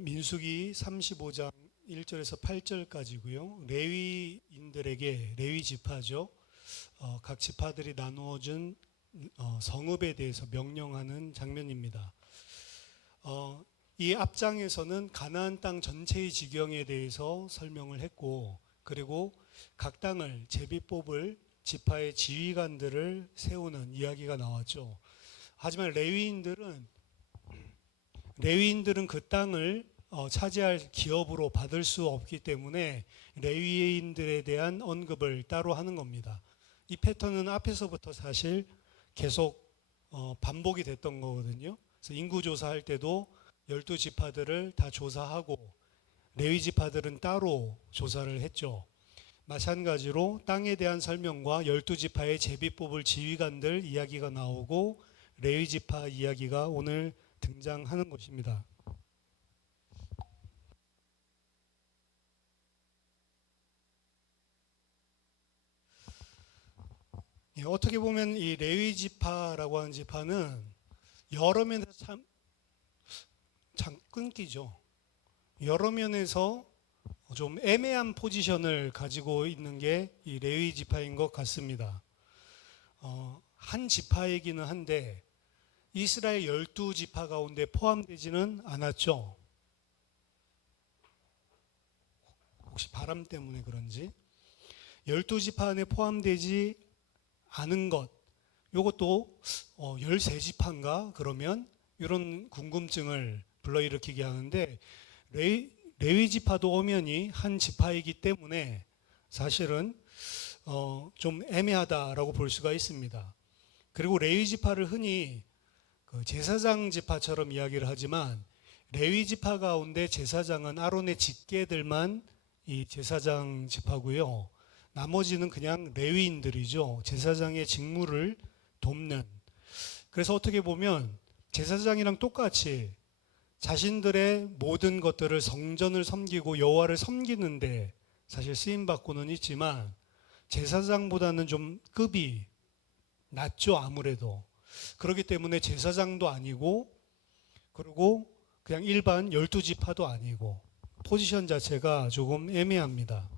민수기 35장 1절에서 8절까지고요. 레위인들에게 레위 지파죠. 각 지파들이 나누어준 성읍에 대해서 명령하는 장면입니다. 이 앞장에서는 가나안 땅 전체의 지경에 대해서 설명을 했고, 그리고 각 땅을 제비 뽑을 지파의 지휘관들을 세우는 이야기가 나왔죠. 하지만 레위인들은 그 땅을 차지할 기업으로 받을 수 없기 때문에 레위인들에 대한 언급을 따로 하는 겁니다. 이 패턴은 앞에서부터 사실 계속 반복이 됐던 거거든요. 그래서 인구조사할 때도 12지파들을 다 조사하고 레위 지파들은 따로 조사를 했죠. 마찬가지로 땅에 대한 설명과 12지파의 제비 뽑을 지휘관들 이야기가 나오고 레위 지파 이야기가 오늘 등장하는 것입니다. 어떻게 보면 이 레위 지파라고 하는 지파는 여러 면에서 참 끊기죠. 여러 면에서 좀 애매한 포지션을 가지고 있는 게 이 레위 지파인 것 같습니다. 한 지파이기는 한데 이스라엘 12지파 가운데 포함되지는 않았죠. 혹시 바람 때문에 그런지 12지파 안에 포함되지 않은 것, 이것도 13지파인가 그러면 이런 궁금증을 불러일으키게 하는데, 레위 지파도 엄연히 한 지파이기 때문에 사실은 좀 애매하다라고 볼 수가 있습니다. 그리고 레위 지파를 흔히 제사장 지파처럼 이야기를 하지만 레위 지파 가운데 제사장은 아론의 직계들만 이 제사장 지파고요. 나머지는 그냥 레위인들이죠. 제사장의 직무를 돕는. 그래서 어떻게 보면 제사장이랑 똑같이 자신들의 모든 것들을 성전을 섬기고 여호와를 섬기는데 사실 쓰임 받고는 있지만 제사장보다는 좀 급이 낮죠, 아무래도. 그렇기 때문에 제사장도 아니고, 그리고 그냥 일반 12지파도 아니고 포지션 자체가 조금 애매합니다.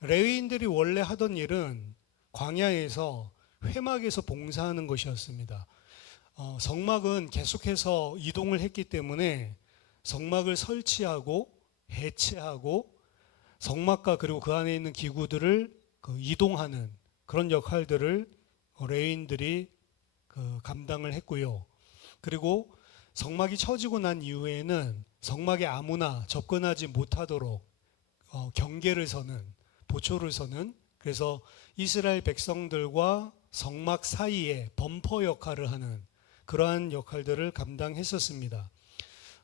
레위인들이 원래 하던 일은 광야에서 회막에서 봉사하는 것이었습니다. 성막은 계속해서 이동을 했기 때문에 성막을 설치하고 해체하고 성막과 그리고 그 안에 있는 기구들을 이동하는 그런 역할들을 레위인들이 감당을 했고요. 그리고 성막이 쳐지고 난 이후에는 성막에 아무나 접근하지 못하도록 경계를 서는, 보초를 서는, 그래서 이스라엘 백성들과 성막 사이에 범퍼 역할을 하는 그러한 역할들을 감당했었습니다.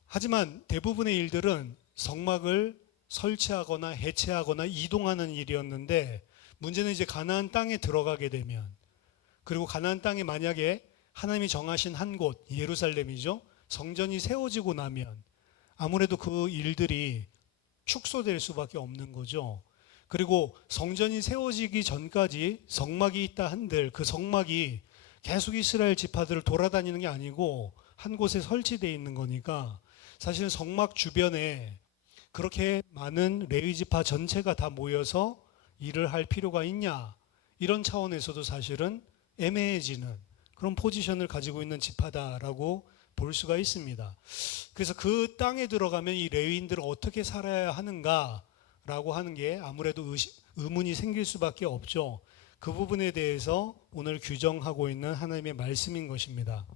하지만 대부분의 일들은 성막을 설치하거나 해체하거나 이동하는 일이었는데, 문제는 이제 가나안 땅에 들어가게 되면, 그리고 가나안 땅에 만약에 하나님이 정하신 한 곳, 예루살렘이죠. 성전이 세워지고 나면 아무래도 그 일들이 축소될 수밖에 없는 거죠. 그리고 성전이 세워지기 전까지 성막이 있다 한들 그 성막이 계속 이스라엘 지파들을 돌아다니는 게 아니고 한 곳에 설치되어 있는 거니까 사실은 성막 주변에 그렇게 많은 레위 지파 전체가 다 모여서 일을 할 필요가 있냐, 이런 차원에서도 사실은 애매해지는 그런 포지션을 가지고 있는 지파다라고 볼 수가 있습니다. 그래서 그 땅에 들어가면 이 레위인들을 어떻게 살아야 하는가라고 하는 게 아무래도 의문이 생길 수밖에 없죠. 그 부분에 대해서 오늘 규정하고 있는 하나님의 말씀인 것입니다.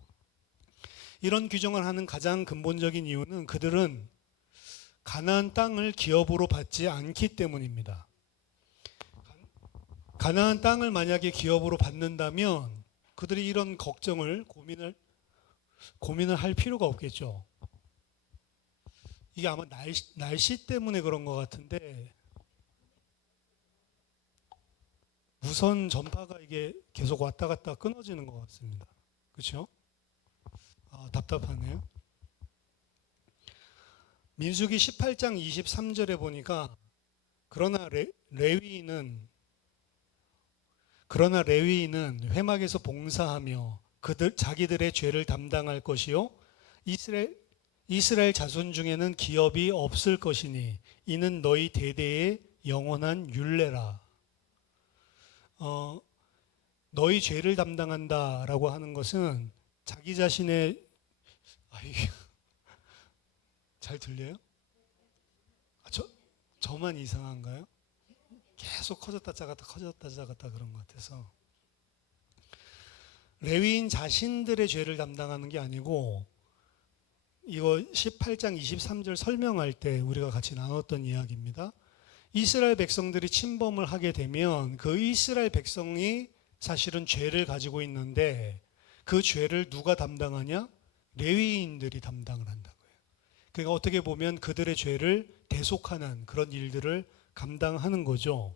이런 규정을 하는 가장 근본적인 이유는 그들은 가나안 땅을 기업으로 받지 않기 때문입니다. 가나안 땅을 만약에 기업으로 받는다면 그들이 이런 걱정을 고민을 할 필요가 없겠죠. 이게 아마 날씨 때문에 그런 것 같은데 무선 전파가 이게 계속 왔다 갔다 끊어지는 것 같습니다. 그렇죠? 답답하네요. 민수기 18장 23절에 보니까 그러나 레위인은 회막에서 봉사하며 자기들의 죄를 담당할 것이요 이스라엘 자손 중에는 기업이 없을 것이니 이는 너희 대대의 영원한 율례라. 어, 너희 죄를 담당한다라고 하는 것은 자기 자신의 아이, 잘 들려요? 저만 이상한가요? 계속 커졌다 작았다 커졌다 작았다 그런 것 같아서 레위인 자신들의 죄를 담당하는 게 아니고 이거 18장 23절 설명할 때 우리가 같이 나눴던 이야기입니다. 이스라엘 백성들이 침범을 하게 되면 그 이스라엘 백성이 사실은 죄를 가지고 있는데 그 죄를 누가 담당하냐? 레위인들이 담당을 한다고요. 그러니까 어떻게 보면 그들의 죄를 대속하는 그런 일들을 감당하는 거죠.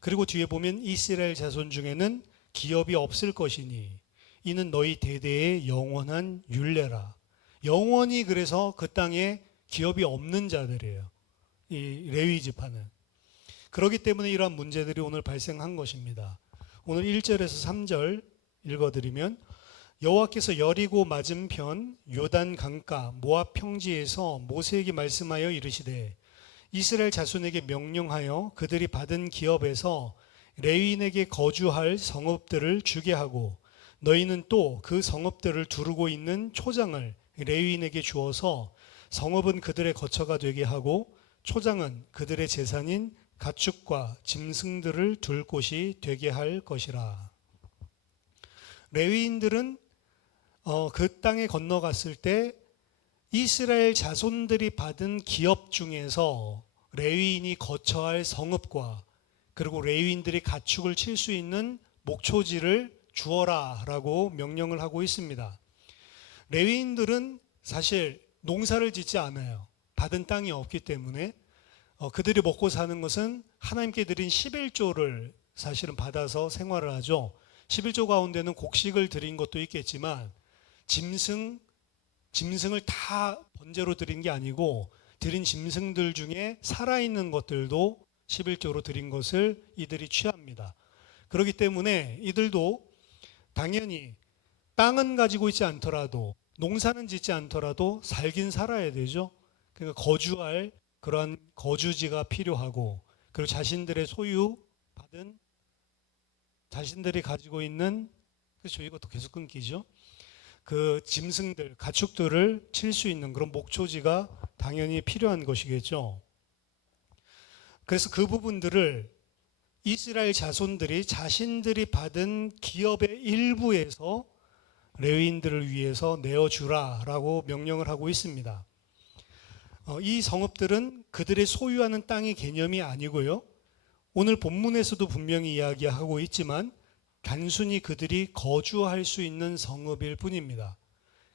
그리고 뒤에 보면 이스라엘 자손 중에는 기업이 없을 것이니 이는 너희 대대의 영원한 율례라. 영원히 그래서 그 땅에 기업이 없는 자들이에요. 이 레위 지파는. 그렇기 때문에 이러한 문제들이 오늘 발생한 것입니다. 오늘 1절에서 3절 읽어드리면 여호와께서 여리고 맞은편 요단 강가 모압 평지에서 모세에게 말씀하여 이르시되 이스라엘 자손에게 명령하여 그들이 받은 기업에서 레위인에게 거주할 성읍들을 주게 하고 너희는 또 그 성읍들을 두르고 있는 초장을 레위인에게 주어서 성읍은 그들의 거처가 되게 하고 초장은 그들의 재산인 가축과 짐승들을 둘 곳이 되게 할 것이라. 레위인들은 그 땅에 건너갔을 때 이스라엘 자손들이 받은 기업 중에서 레위인이 거처할 성읍과 그리고 레위인들이 가축을 칠 수 있는 목초지를 주어라 라고 명령을 하고 있습니다. 레위인들은 사실 농사를 짓지 않아요. 받은 땅이 없기 때문에 그들이 먹고 사는 것은 하나님께 드린 11조를 사실은 받아서 생활을 하죠. 11조 가운데는 곡식을 드린 것도 있겠지만 짐승을 다 번제로 드린 게 아니고 드린 짐승들 중에 살아있는 것들도 11조로 드린 것을 이들이 취합니다. 그렇기 때문에 이들도 당연히 땅은 가지고 있지 않더라도 농사는 짓지 않더라도 살긴 살아야 되죠. 그러니까 거주할 그러한 거주지가 필요하고 그리고 자신들의 소유 받은 자신들이 가지고 있는 그렇죠. 이것도 계속 끊기죠. 그 짐승들, 가축들을 칠 수 있는 그런 목초지가 당연히 필요한 것이겠죠. 그래서 그 부분들을 이스라엘 자손들이 자신들이 받은 기업의 일부에서 레위인들을 위해서 내어주라라고 명령을 하고 있습니다. 이 성읍들은 그들의 소유하는 땅의 개념이 아니고요. 오늘 본문에서도 분명히 이야기하고 있지만 단순히 그들이 거주할 수 있는 성읍일 뿐입니다.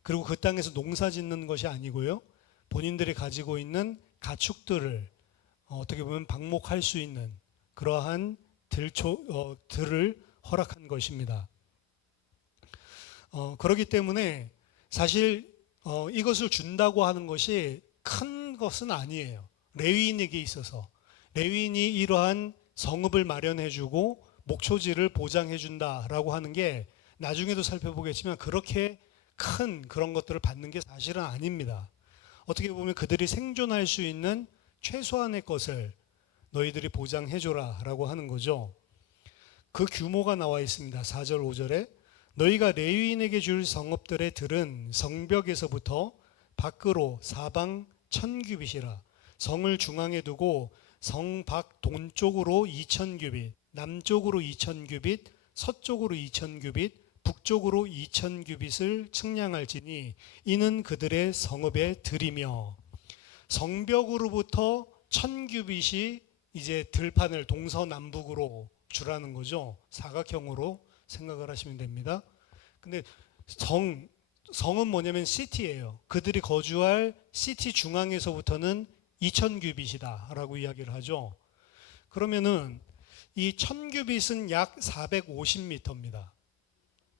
그리고 그 땅에서 농사 짓는 것이 아니고요. 본인들이 가지고 있는 가축들을 어떻게 보면 방목할 수 있는 그러한 들을 허락한 것입니다. 그렇기 때문에 사실 이것을 준다고 하는 것이 큰 것은 아니에요. 레위인에게 있어서 레위인이 이러한 성읍을 마련해주고 목초지를 보장해준다라고 하는 게 나중에도 살펴보겠지만 그렇게 큰 그런 것들을 받는 게 사실은 아닙니다. 어떻게 보면 그들이 생존할 수 있는 최소한의 것을 너희들이 보장해줘라 라고 하는 거죠. 그 규모가 나와 있습니다. 4절 5절에 너희가 레위인에게 줄 성읍들의 들은 성벽에서부터 밖으로 사방 1000규빗이라 성을 중앙에 두고 성 밖 동쪽으로 2000규빗 남쪽으로 2000규빗 서쪽으로 2000규빗 북쪽으로 2000규빗을 측량할지니 이는 그들의 성읍의 들이며 성벽으로부터 1000규빗이 이제 들판을 동서남북으로 주라는 거죠. 사각형으로 생각을 하시면 됩니다. 근데 성은 뭐냐면 시티예요. 그들이 거주할 시티 중앙에서부터는 2000규빗이다 라고 이야기를 하죠. 그러면은 이 1000규빗은 약 450m입니다.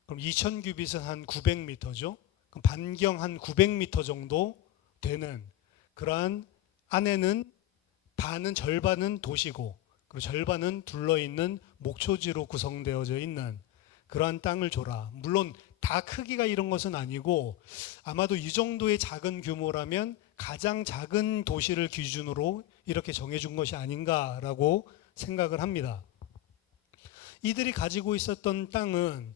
그럼 2000규빗은 한 900m죠. 그럼 반경 한 900m 정도 되는 그러한 안에는 절반은 도시고 그리고 절반은 둘러있는 목초지로 구성되어져 있는 그러한 땅을 줘라. 물론 다 크기가 이런 것은 아니고 아마도 이 정도의 작은 규모라면 가장 작은 도시를 기준으로 이렇게 정해준 것이 아닌가라고 생각을 합니다. 이들이 가지고 있었던 땅은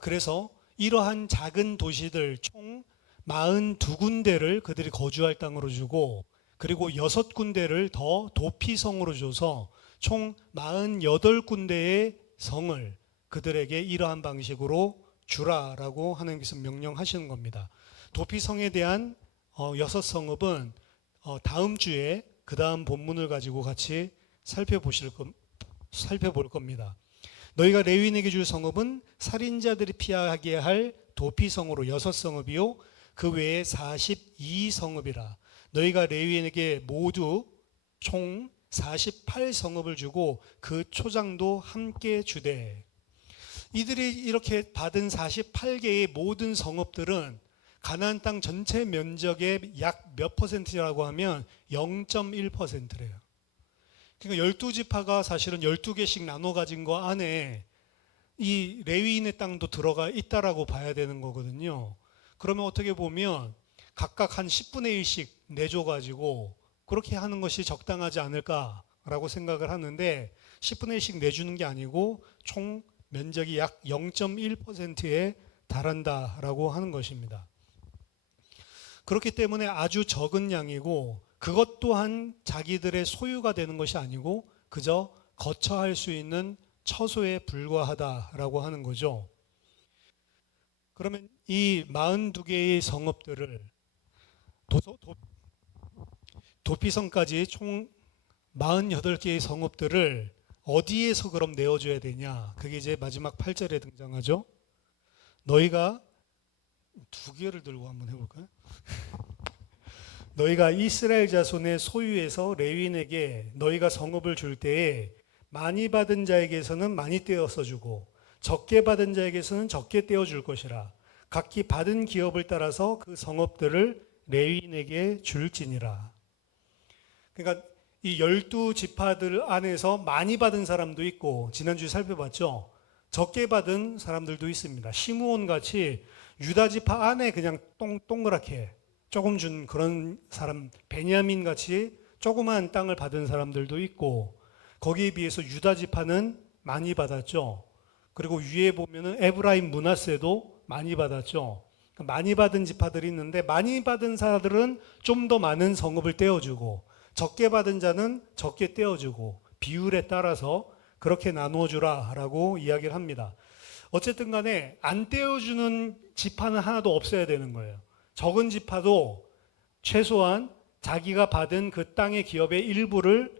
그래서 이러한 작은 도시들 총 42군데를 그들이 거주할 땅으로 주고 그리고 6군데를 더 도피성으로 줘서 총 48군데의 성을 그들에게 이러한 방식으로 주라라고 하나님께서 명령하시는 겁니다. 도피성에 대한 6성읍은 다음 주에 그 다음 본문을 가지고 같이 살펴볼 겁니다. 너희가 레위인에게 줄 성읍은 살인자들이 피하게 할 도피성으로 6성읍이요 그 외에 42성읍이라. 너희가 레위인에게 모두 총 48성읍을 주고 그 초장도 함께 주되. 이들이 이렇게 받은 48개의 모든 성읍들은 가나안 땅 전체 면적의 약 몇 퍼센트라고 하면 0.1%래요. 그러니까 12지파가 사실은 12개씩 나눠 가진 거 안에 이 레위인의 땅도 들어가 있다라고 봐야 되는 거거든요. 그러면 어떻게 보면 각각 한 10분의 1씩 내줘 가지고 그렇게 하는 것이 적당하지 않을까라고 생각을 하는데 10분의 1씩 내주는 게 아니고 총 면적이 약 0.1%에 달한다라고 하는 것입니다. 그렇기 때문에 아주 적은 양이고 그것 또한 자기들의 소유가 되는 것이 아니고 그저 거처할 수 있는 처소에 불과하다라고 하는 거죠. 그러면 이 42개의 성읍들을 도피성까지 총 48개의 성읍들을 어디에서 그럼 내어줘야 되냐? 그게 이제 마지막 8절에 등장하죠. 너희가 두 개를 들고 한번 해볼까요? 너희가 이스라엘 자손의 소유에서 레위인에게 너희가 성읍을 줄 때에 많이 받은 자에게서는 많이 떼어서 주고 적게 받은 자에게서는 적게 떼어 줄 것이라. 각기 받은 기업을 따라서 그 성읍들을 레위인에게 줄지니라. 그러니까 이 12지파들 안에서 많이 받은 사람도 있고 지난주에 살펴봤죠. 적게 받은 사람들도 있습니다. 시므온 같이 유다지파 안에 그냥 동그랗게 조금 준 그런 사람, 베냐민 같이 조그만 땅을 받은 사람들도 있고 거기에 비해서 유다지파는 많이 받았죠. 그리고 위에 보면은 에브라임 므낫세도 많이 받았죠. 많이 받은 지파들이 있는데 많이 받은 사람들은 좀 더 많은 성읍을 떼어주고 적게 받은 자는 적게 떼어주고 비율에 따라서 그렇게 나누어주라라고 이야기를 합니다. 어쨌든 간에 안 떼어주는 지파는 하나도 없어야 되는 거예요. 적은 지파도 최소한 자기가 받은 그 땅의 기업의 일부를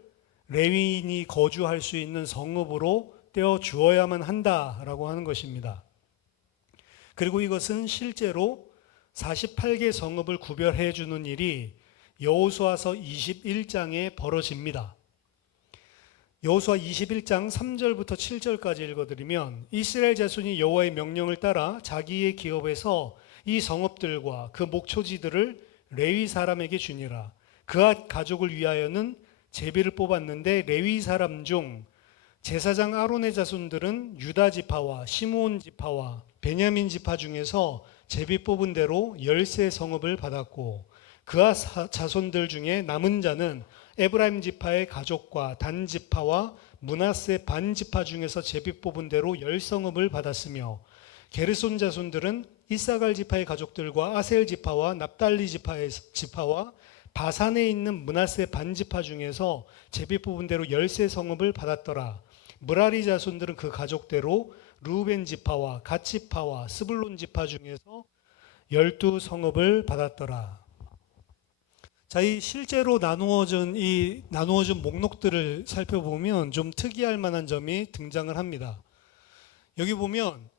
레위인이 거주할 수 있는 성읍으로 떼어 주어야만 한다라고 하는 것입니다. 그리고 이것은 실제로 48개 성읍을 구별해 주는 일이 여호수아서 21장에 벌어집니다. 여호수아 21장 3절부터 7절까지 읽어드리면 이스라엘 자손이 여호와의 명령을 따라 자기의 기업에서 이 성읍들과 그 목초지들을 레위 사람에게 주니라. 그 가족을 위하여는 제비를 뽑았는데 레위 사람 중 제사장 아론의 자손들은 유다 지파와 시므온 지파와 베냐민 지파 중에서 제비 뽑은 대로 13성읍을 받았고 그와 자손들 중에 남은 자는 에브라임 지파의 가족과 단 지파와 므낫세 반 지파 중에서 제비 뽑은 대로 10성읍을 받았으며 게르손 자손들은 이사갈 지파의 가족들과 아셀 지파와 납달리 지파와 바산에 있는 므낫세 반 지파 중에서 제비 뽑은 대로 13성읍을 받았더라. 므라리 자손들은 그 가족대로 루벤 지파와 갓 지파와 스불론 지파 중에서 12성읍을 받았더라. 자, 이 실제로 나누어진 목록들을 살펴보면 좀 특이할 만한 점이 등장을 합니다. 여기 보면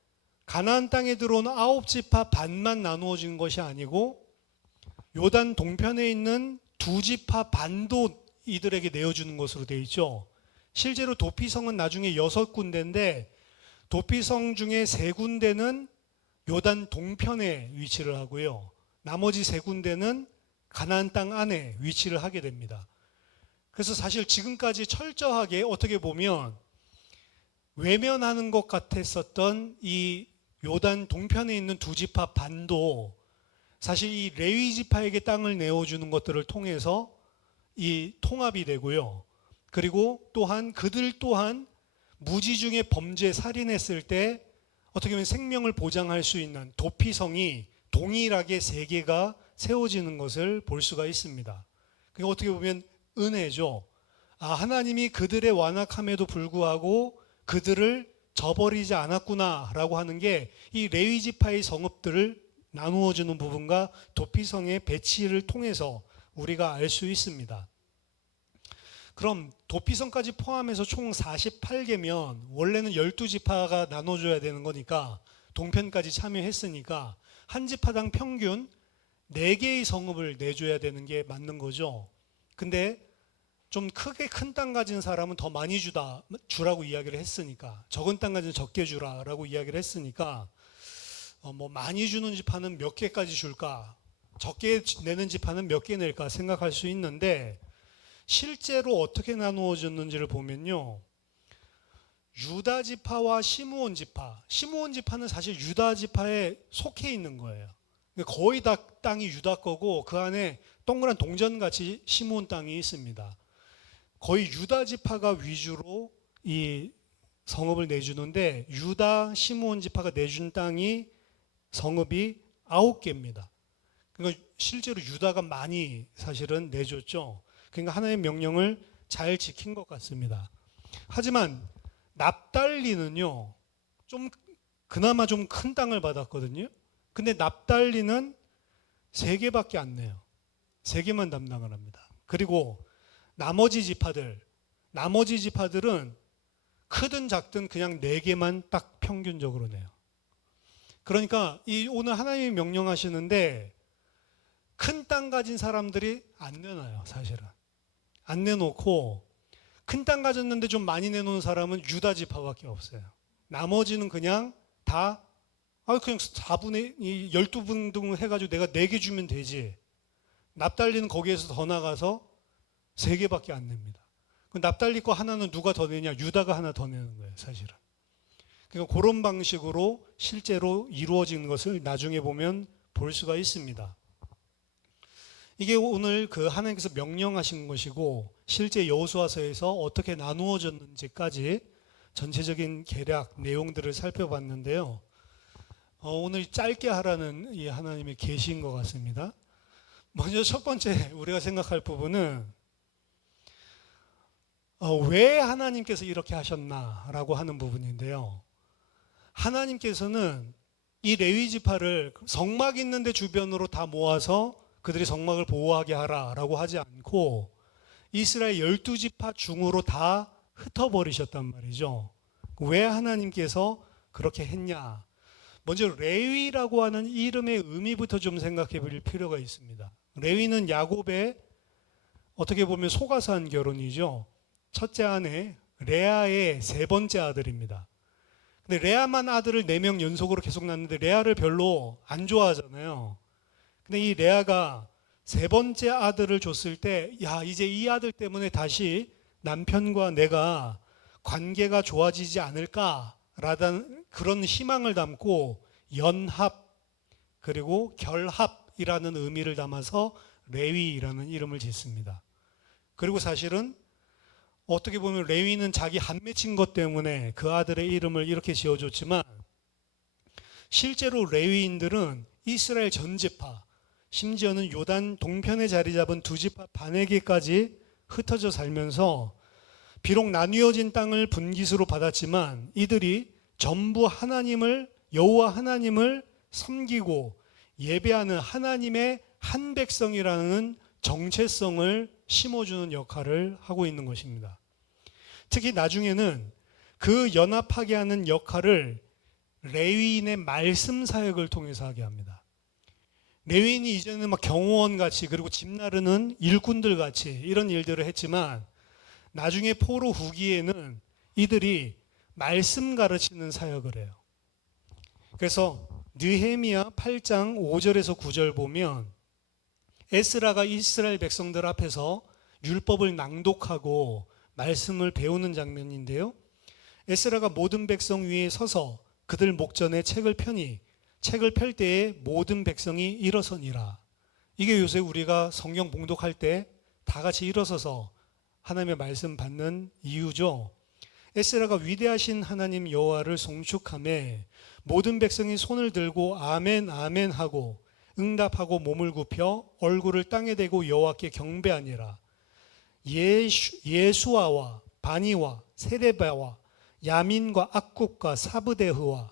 가나안 땅에 들어온 9지파 반만 나누어진 것이 아니고 요단 동편에 있는 2지파 반도 이들에게 내어주는 것으로 되어 있죠. 실제로 도피성은 나중에 6군데인데 도피성 중에 3군데는 요단 동편에 위치를 하고요. 나머지 3군데는 가나안 땅 안에 위치를 하게 됩니다. 그래서 사실 지금까지 철저하게 어떻게 보면 외면하는 것 같았었던 이 요단 동편에 있는 두 지파 반도 사실 이 레위 지파에게 땅을 내어주는 것들을 통해서 이 통합이 되고요. 그리고 또한 그들 또한 무지 중에 범죄 살인했을 때 어떻게 보면 생명을 보장할 수 있는 도피성이 동일하게 세 개가 세워지는 것을 볼 수가 있습니다. 그러니까 어떻게 보면 은혜죠. 하나님이 그들의 완악함에도 불구하고 그들을 저버리지 않았구나라고 하는 게 이 레위 지파의 성읍들을 나누어 주는 부분과 도피성의 배치를 통해서 우리가 알 수 있습니다. 그럼 도피성까지 포함해서 총 48개면 원래는 12지파가 나눠줘야 되는 거니까 동편까지 참여했으니까 한 지파당 평균 4개의 성읍을 내줘야 되는 게 맞는 거죠. 근데 좀 크게 큰 땅 가진 사람은 더 많이 주라고 이야기를 했으니까, 적은 땅 가진 적게 주라라고 이야기를 했으니까 뭐 많이 주는 지파는 몇 개까지 줄까, 적게 내는 지파는 몇 개 낼까 생각할 수 있는데, 실제로 어떻게 나누어졌는지를 보면요, 유다 지파와 시므온 지파는 사실 유다 지파에 속해 있는 거예요. 거의 다 땅이 유다 거고 그 안에 동그란 동전같이 시므온 땅이 있습니다. 거의 유다 지파가 위주로 이 성읍을 내주는데, 유다 시므온 지파가 내준 땅이 성읍이 9개입니다. 그러니까 실제로 유다가 많이 사실은 내줬죠. 그러니까 하나님의 명령을 잘 지킨 것 같습니다. 하지만 납달리는요, 좀 그나마 좀 큰 땅을 받았거든요. 근데 납달리는 3개밖에 안 내요. 3개만 담당을 합니다. 그리고 나머지 지파들은 크든 작든 그냥 4개만 딱 평균적으로 내요. 그러니까 오늘 하나님이 명령하시는데 큰 땅 가진 사람들이 안 내놔요, 사실은. 안 내놓고, 큰 땅 가졌는데 좀 많이 내놓은 사람은 유다 지파밖에 없어요. 나머지는 그냥 다 그냥 4분의 12분등 해가지고 내가 4개 주면 되지. 납달리는 거기에서 더 나가서 3개밖에 안 냅니다. 납달리 거 하나는 누가 더 내냐? 유다가 하나 더 내는 거예요, 사실은. 그러니까 그런 방식으로 실제로 이루어지는 것을 나중에 보면 볼 수가 있습니다. 이게 오늘 그 하나님께서 명령하신 것이고, 실제 여호수아서에서 어떻게 나누어졌는지까지 전체적인 계략 내용들을 살펴봤는데요. 오늘 짧게 하라는 이 하나님의 계시인 것 같습니다. 먼저 첫 번째 우리가 생각할 부분은 왜 하나님께서 이렇게 하셨나라고 하는 부분인데요. 하나님께서는 이 레위 지파를 성막 있는데 주변으로 다 모아서 그들이 성막을 보호하게 하라라고 하지 않고 이스라엘 12지파 중으로 다 흩어버리셨단 말이죠. 왜 하나님께서 그렇게 했냐? 먼저 레위라고 하는 이름의 의미부터 좀 생각해 볼 필요가 있습니다. 레위는 야곱의 어떻게 보면 소가산 결혼이죠. 첫째 아내 레아의 3번째 아들입니다. 근데 레아만 아들을 4명 연속으로 계속 낳는데 레아를 별로 안 좋아하잖아요. 근데 이 레아가 3번째 아들을 줬을 때, 이제 이 아들 때문에 다시 남편과 내가 관계가 좋아지지 않을까라는 그런 희망을 담고 연합 그리고 결합이라는 의미를 담아서 레위라는 이름을 짓습니다. 그리고 사실은 어떻게 보면 레위는 자기 한 맺힌 것 때문에 그 아들의 이름을 이렇게 지어줬지만, 실제로 레위인들은 이스라엘 전 지파, 심지어는 요단 동편에 자리 잡은 2지파 반에게까지 흩어져 살면서 비록 나뉘어진 땅을 분깃으로 받았지만 이들이 전부 여호와 하나님을 섬기고 예배하는 하나님의 한 백성이라는 정체성을 심어주는 역할을 하고 있는 것입니다. 특히 나중에는 그 연합하게 하는 역할을 레위인의 말씀 사역을 통해서 하게 합니다. 레위인이 이제는 막 경호원 같이, 그리고 집 나르는 일꾼들 같이 이런 일들을 했지만, 나중에 포로 후기에는 이들이 말씀 가르치는 사역을 해요. 그래서 느헤미야 8장 5절에서 9절 보면 에스라가 이스라엘 백성들 앞에서 율법을 낭독하고 말씀을 배우는 장면인데요. 에스라가 모든 백성 위에 서서 그들 목전에 책을 펴니 책을 펼 때에 모든 백성이 일어서니라. 이게 요새 우리가 성경 봉독할 때 다 같이 일어서서 하나님의 말씀 받는 이유죠. 에스라가 위대하신 하나님 여호와를 송축하며 모든 백성이 손을 들고 아멘 아멘 하고 응답하고 몸을 굽혀 얼굴을 땅에 대고 여호와께 경배하니라. 예수아와 바니와 세레바와 야민과 악국과 사부대와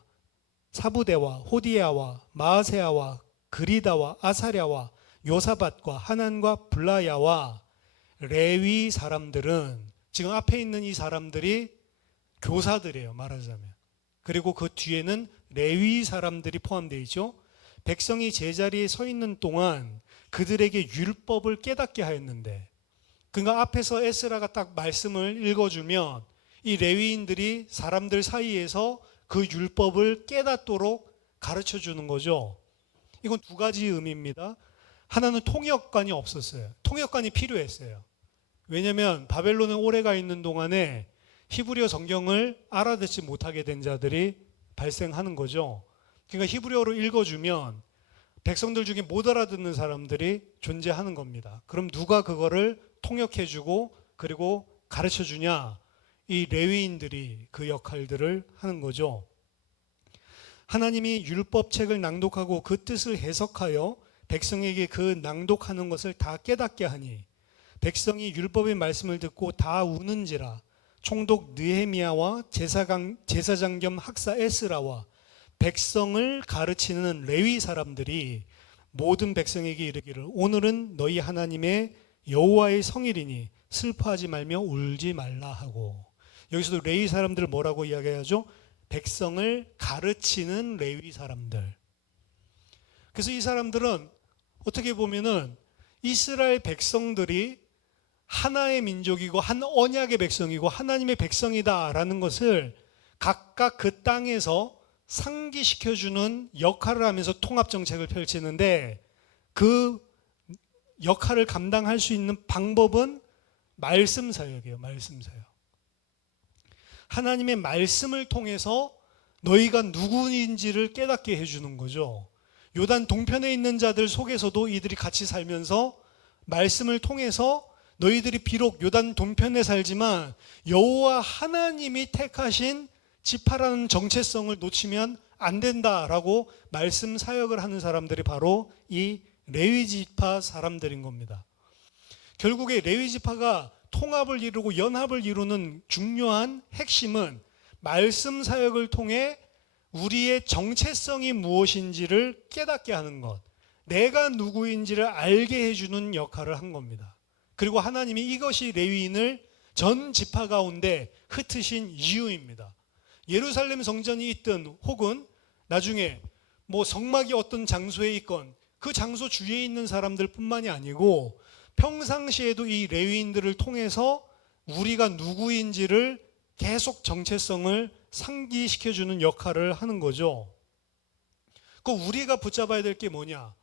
호디야와 마아세야와 그리다와 아사랴와 요사밧과 하난과 블라야와 레위 사람들은, 지금 앞에 있는 이 사람들이 교사들이에요, 말하자면. 그리고 그 뒤에는 레위 사람들이 포함되어 있죠. 백성이 제자리에 서 있는 동안 그들에게 율법을 깨닫게 하였는데, 그러니까 앞에서 에스라가 딱 말씀을 읽어주면 이 레위인들이 사람들 사이에서 그 율법을 깨닫도록 가르쳐 주는 거죠. 이건 두 가지 의미입니다. 하나는 통역관이 없었어요. 통역관이 필요했어요. 왜냐하면 바벨론에 오래 가 있는 동안에 히브리어 성경을 알아듣지 못하게 된 자들이 발생하는 거죠. 그러니까 히브리어로 읽어주면 백성들 중에 못 알아듣는 사람들이 존재하는 겁니다. 그럼 누가 그거를 통역해주고 그리고 가르쳐주냐? 이 레위인들이 그 역할들을 하는 거죠. 하나님이 율법책을 낭독하고 그 뜻을 해석하여 백성에게 그 낭독하는 것을 다 깨닫게 하니 백성이 율법의 말씀을 듣고 다 우는지라. 총독 느헤미야와 제사장 겸 학사 에스라와 백성을 가르치는 레위 사람들이 모든 백성에게 이르기를 오늘은 너희 하나님의 여호와의 성일이니 슬퍼하지 말며 울지 말라 하고, 여기서도 레위 사람들을 뭐라고 이야기하죠? 백성을 가르치는 레위 사람들. 그래서 이 사람들은 어떻게 보면은 이스라엘 백성들이 하나의 민족이고 한 언약의 백성이고 하나님의 백성이다라는 것을 각각 그 땅에서 상기시켜주는 역할을 하면서 통합정책을 펼치는데, 그 역할을 감당할 수 있는 방법은 말씀 사역이에요. 말씀 사역. 하나님의 말씀을 통해서 너희가 누구인지를 깨닫게 해주는 거죠. 요단 동편에 있는 자들 속에서도 이들이 같이 살면서 말씀을 통해서 너희들이 비록 요단 동편에 살지만 여호와 하나님이 택하신 지파라는 정체성을 놓치면 안 된다라고 말씀 사역을 하는 사람들이 바로 이 레위 지파 사람들인 겁니다. 결국에 레위 지파가 통합을 이루고 연합을 이루는 중요한 핵심은 말씀 사역을 통해 우리의 정체성이 무엇인지를 깨닫게 하는 것, 내가 누구인지를 알게 해주는 역할을 한 겁니다. 그리고 하나님이 이것이 레위인을 전 지파 가운데 흩으신 이유입니다. 예루살렘 성전이 있든 혹은 나중에 뭐 성막이 어떤 장소에 있건 그 장소 주위에 있는 사람들 뿐만이 아니고 평상시에도 이 레위인들을 통해서 우리가 누구인지를 계속 정체성을 상기시켜주는 역할을 하는 거죠. 그 우리가 붙잡아야 될 게 뭐냐?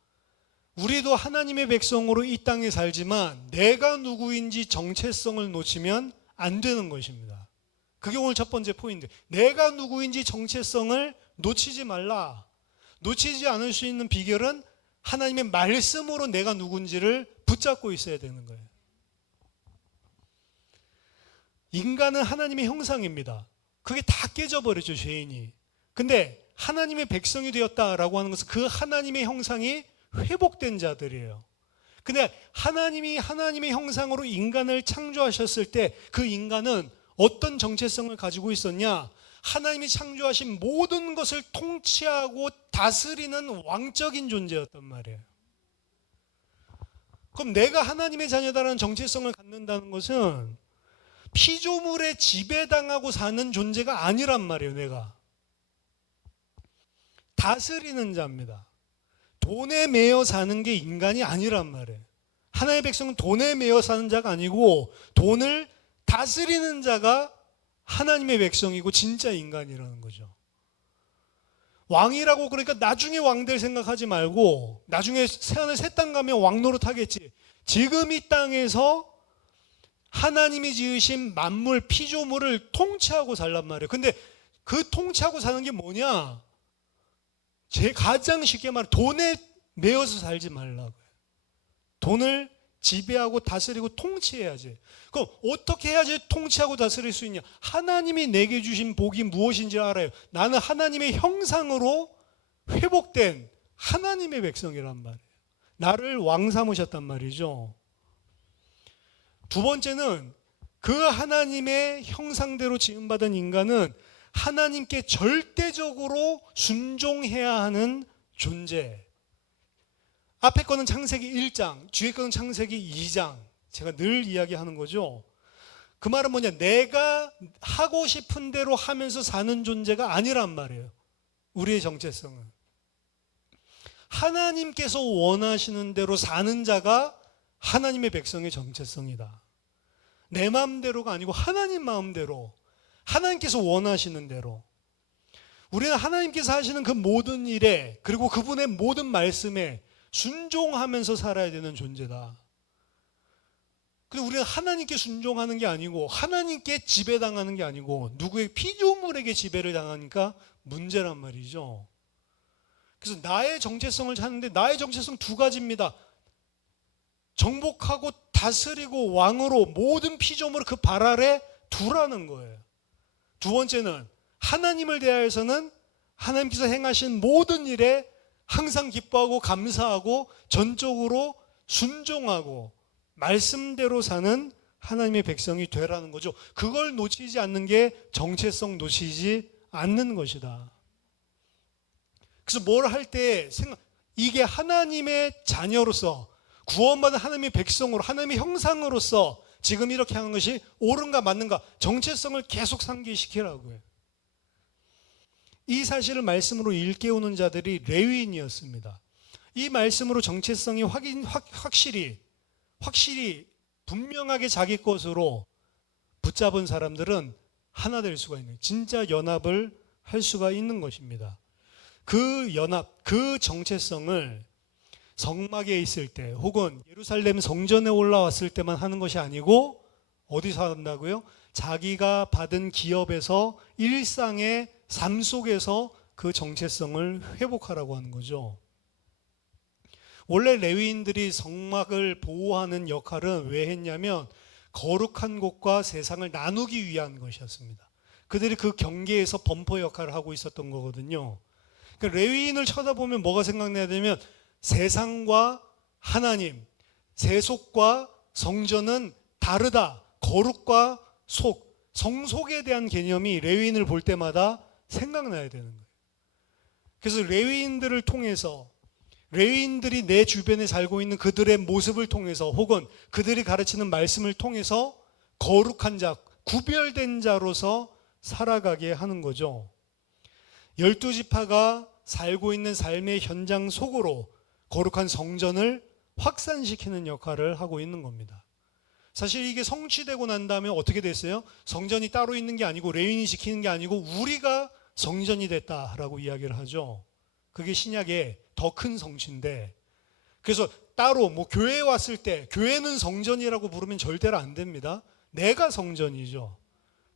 우리도 하나님의 백성으로 이 땅에 살지만 내가 누구인지 정체성을 놓치면 안 되는 것입니다. 그게 오늘 첫 번째 포인트. 내가 누구인지 정체성을 놓치지 말라. 놓치지 않을 수 있는 비결은 하나님의 말씀으로 내가 누군지를 붙잡고 있어야 되는 거예요. 인간은 하나님의 형상입니다. 그게 다 깨져버렸죠, 죄인이. 근데 하나님의 백성이 되었다라고 하는 것은 그 하나님의 형상이 회복된 자들이에요. 근데 하나님이 하나님의 형상으로 인간을 창조하셨을 때 그 인간은 어떤 정체성을 가지고 있었냐? 하나님이 창조하신 모든 것을 통치하고 다스리는 왕적인 존재였단 말이에요. 그럼 내가 하나님의 자녀다라는 정체성을 갖는다는 것은 피조물에 지배당하고 사는 존재가 아니란 말이에요. 내가 다스리는 자입니다. 돈에 매여 사는 게 인간이 아니란 말이에요. 하나님의 백성은 돈에 매여 사는 자가 아니고 돈을 다스리는 자가 하나님의 백성이고 진짜 인간이라는 거죠. 왕이라고 그러니까 나중에 왕 될 생각하지 말고 나중에 새하늘 새 땅 가면 왕 노릇하겠지. 지금 이 땅에서 하나님이 지으신 만물 피조물을 통치하고 살란 말이에요. 근데 그 통치하고 사는 게 뭐냐? 제 가장 쉽게 말해 돈에 매여서 살지 말라고요. 돈을 지배하고 다스리고 통치해야지. 그럼 어떻게 해야지 통치하고 다스릴 수 있냐? 하나님이 내게 주신 복이 무엇인지 알아요. 나는 하나님의 형상으로 회복된 하나님의 백성이란 말이에요. 나를 왕 삼으셨단 말이죠. 두 번째는 그 하나님의 형상대로 지음받은 인간은 하나님께 절대적으로 순종해야 하는 존재. 앞에 거는 창세기 1장, 뒤에 거는 창세기 2장. 제가 늘 이야기하는 거죠. 그 말은 뭐냐? 내가 하고 싶은 대로 하면서 사는 존재가 아니란 말이에요. 우리의 정체성은. 하나님께서 원하시는 대로 사는 자가 하나님의 백성의 정체성이다. 내 마음대로가 아니고 하나님 마음대로, 하나님께서 원하시는 대로. 우리는 하나님께서 하시는 그 모든 일에, 그리고 그분의 모든 말씀에 순종하면서 살아야 되는 존재다. 근데 우리는 하나님께 순종하는 게 아니고 하나님께 지배당하는 게 아니고 누구의 피조물에게 지배를 당하니까 문제란 말이죠. 그래서 나의 정체성을 찾는데 나의 정체성 두 가지입니다. 정복하고 다스리고 왕으로 모든 피조물을 그 발 아래 두라는 거예요. 두 번째는 하나님을 대하여서는 하나님께서 행하신 모든 일에 항상 기뻐하고 감사하고 전적으로 순종하고 말씀대로 사는 하나님의 백성이 되라는 거죠. 그걸 놓치지 않는 게 정체성 놓치지 않는 것이다. 그래서 뭘 할 때 이게 하나님의 자녀로서 구원받은 하나님의 백성으로 하나님의 형상으로서 지금 이렇게 하는 것이 옳은가 맞는가 정체성을 계속 상기시키라고요. 이 사실을 말씀으로 일깨우는 자들이 레위인이었습니다. 이 말씀으로 정체성이 확실히 분명하게 자기 것으로 붙잡은 사람들은 하나 될 수가 있는, 진짜 연합을 할 수가 있는 것입니다. 그 연합, 그 정체성을 성막에 있을 때 혹은 예루살렘 성전에 올라왔을 때만 하는 것이 아니고 어디서 한다고요? 자기가 받은 기업에서 일상의 삶 속에서 그 정체성을 회복하라고 하는 거죠. 원래 레위인들이 성막을 보호하는 역할은 왜 했냐면 거룩한 곳과 세상을 나누기 위한 것이었습니다. 그들이 그 경계에서 범퍼 역할을 하고 있었던 거거든요. 그러니까 레위인을 쳐다보면 뭐가 생각나야 되면 세상과 하나님, 세속과 성전은 다르다. 거룩과 속, 성속에 대한 개념이 레위인을 볼 때마다 생각나야 되는 거예요. 그래서 레위인들을 통해서 레위인들이 내 주변에 살고 있는 그들의 모습을 통해서 혹은 그들이 가르치는 말씀을 통해서 거룩한 자, 구별된 자로서 살아가게 하는 거죠. 12지파가 살고 있는 삶의 현장 속으로 거룩한 성전을 확산시키는 역할을 하고 있는 겁니다. 사실 이게 성취되고 난 다음에 어떻게 됐어요? 성전이 따로 있는 게 아니고 레위인이 지키는 게 아니고 우리가 성전이 됐다라고 이야기를 하죠. 그게 신약의 더 큰 성취인데, 그래서 따로 뭐 교회에 왔을 때 교회는 성전이라고 부르면 절대로 안 됩니다. 내가 성전이죠.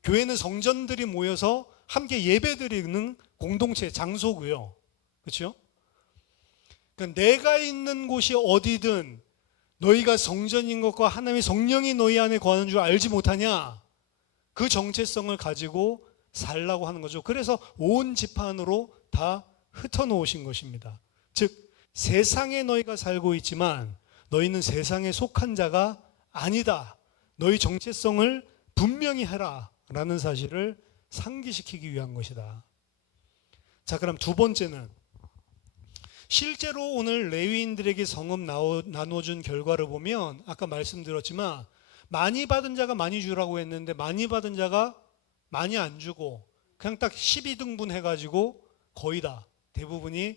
교회는 성전들이 모여서 함께 예배드리는 공동체 장소고요. 그렇죠? 그러니까 내가 있는 곳이 어디든 너희가 성전인 것과 하나님의 성령이 너희 안에 거하는 줄 알지 못하냐? 그 정체성을 가지고 살라고 하는 거죠. 그래서 온 지판으로 다 흩어놓으신 것입니다. 즉 세상에 너희가 살고 있지만 너희는 세상에 속한 자가 아니다. 너희 정체성을 분명히 해라 라는 사실을 상기시키기 위한 것이다. 자, 그럼 두 번째는 실제로 오늘 레위인들에게 성읍 나눠준 결과를 보면 아까 말씀드렸지만 많이 받은 자가 많이 주라고 했는데 많이 받은 자가 많이 안 주고 그냥 딱 12등분 해가지고 거의 다 대부분이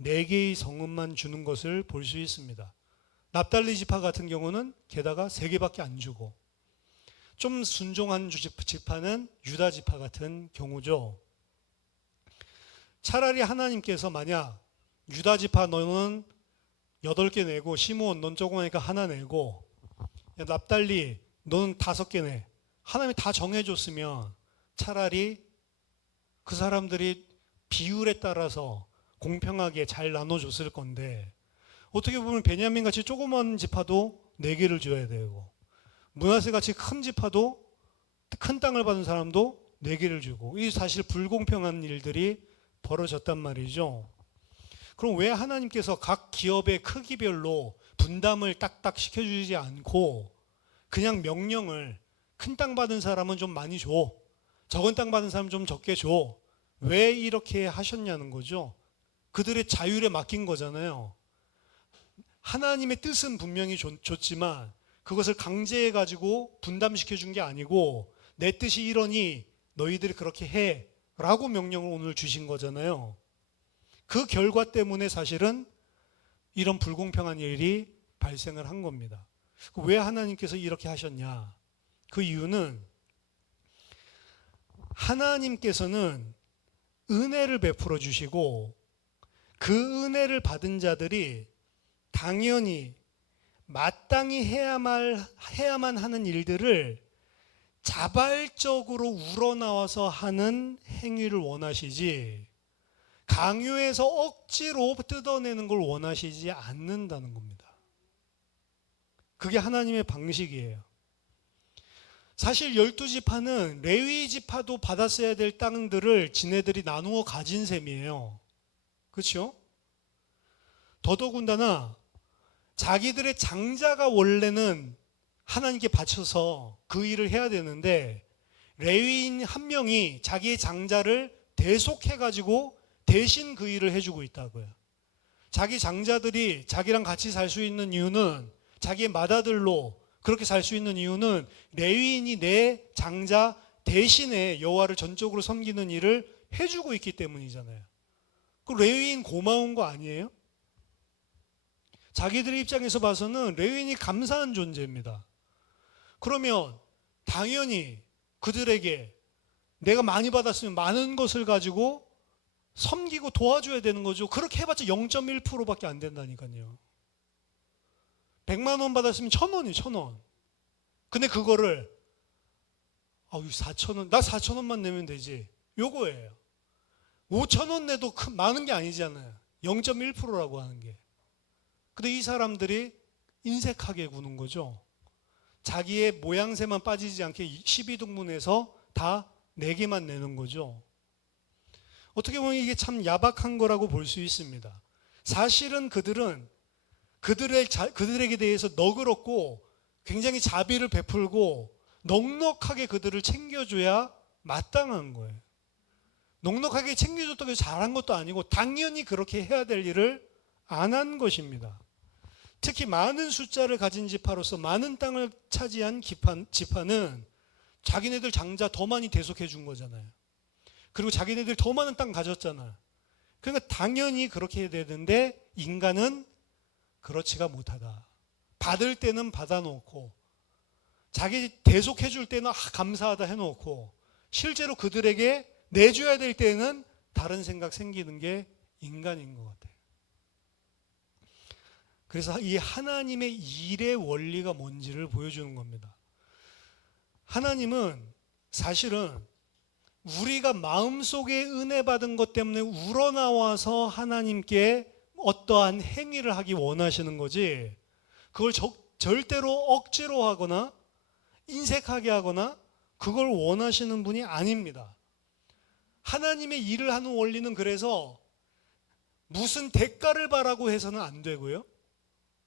4개의 성읍만 주는 것을 볼 수 있습니다. 납달리 지파 같은 경우는 게다가 3개밖에 안 주고 좀 순종한 지파는 유다 지파 같은 경우죠. 차라리 하나님께서 만약 유다 지파 너는 8개 내고 시므온 넌 조그마니까 하나 내고 야, 납달리 너는 5개 내. 하나님이 다 정해줬으면 차라리 그 사람들이 비율에 따라서 공평하게 잘 나눠줬을 건데 어떻게 보면 베냐민 같이 조그만 지파도 4개를 줘야 되고 므낫세 같이 큰 지파도 큰 땅을 받은 사람도 4개를 주고 이 사실 불공평한 일들이 벌어졌단 말이죠. 그럼 왜 하나님께서 각 기업의 크기별로 분담을 딱딱 시켜주지 않고 그냥 명령을 큰 땅 받은 사람은 좀 많이 줘, 적은 땅 받은 사람은 좀 적게 줘, 왜 이렇게 하셨냐는 거죠. 그들의 자율에 맡긴 거잖아요. 하나님의 뜻은 분명히 좋지만 그것을 강제해가지고 분담시켜준 게 아니고 내 뜻이 이러니 너희들이 그렇게 해 라고 명령을 오늘 주신 거잖아요. 그 결과 때문에 사실은 이런 불공평한 일이 발생을 한 겁니다. 왜 하나님께서 이렇게 하셨냐? 그 이유는 하나님께서는 은혜를 베풀어 주시고 그 은혜를 받은 자들이 당연히 마땅히 해야만 하는 일들을 자발적으로 우러나와서 하는 행위를 원하시지 강요해서 억지로 뜯어내는 걸 원하시지 않는다는 겁니다. 그게 하나님의 방식이에요. 사실 12지파는 레위 지파도 받았어야 될 땅들을 지네들이 나누어 가진 셈이에요. 그렇죠? 더더군다나 자기들의 장자가 원래는 하나님께 바쳐서 그 일을 해야 되는데 레위인 한 명이 자기의 장자를 대속해가지고 대신 그 일을 해주고 있다고요. 자기 장자들이 자기랑 같이 살 수 있는 이유는 자기의 맏아들로 그렇게 살 수 있는 이유는 레위인이 내 장자 대신에 여호와를 전적으로 섬기는 일을 해주고 있기 때문이잖아요. 그 레위인 고마운 거 아니에요? 자기들의 입장에서 봐서는 레위인이 감사한 존재입니다. 그러면 당연히 그들에게 내가 많이 받았으면 많은 것을 가지고 섬기고 도와줘야 되는 거죠. 그렇게 해봤자 0.1%밖에 안 된다니까요. 100만 원 받았으면 1,000원이에요. 1,000원. 근데 그거를 4,000원, 나 4,000원만 내면 되지. 요거예요. 5,000원 내도 많은 게 아니잖아요. 0.1%라고 하는 게. 근데 이 사람들이 인색하게 구는 거죠. 자기의 모양새만 빠지지 않게 12등분해서 다 4개만 내는 거죠. 어떻게 보면 이게 참 야박한 거라고 볼 수 있습니다. 사실은 그들은 그들에게 대해서 너그럽고 굉장히 자비를 베풀고 넉넉하게 그들을 챙겨줘야 마땅한 거예요. 넉넉하게 챙겨줬다고 해서 잘한 것도 아니고 당연히 그렇게 해야 될 일을 안 한 것입니다. 특히 많은 숫자를 가진 지파로서 많은 땅을 차지한 지파는 자기네들 장자 더 많이 대속해 준 거잖아요. 그리고 자기네들 더 많은 땅 가졌잖아요. 그러니까 당연히 그렇게 해야 되는데 인간은 그렇지가 못하다. 받을 때는 받아놓고 자기 대속해 줄 때는 감사하다 해놓고 실제로 그들에게 내줘야 될 때는 다른 생각 생기는 게 인간인 것 같아요. 그래서 이 하나님의 일의 원리가 뭔지를 보여주는 겁니다. 하나님은 사실은 우리가 마음속에 은혜 받은 것 때문에 우러나와서 하나님께 어떠한 행위를 하기 원하시는 거지 그걸 절대로 억지로 하거나 인색하게 하거나 그걸 원하시는 분이 아닙니다. 하나님의 일을 하는 원리는 그래서 무슨 대가를 바라고 해서는 안 되고요.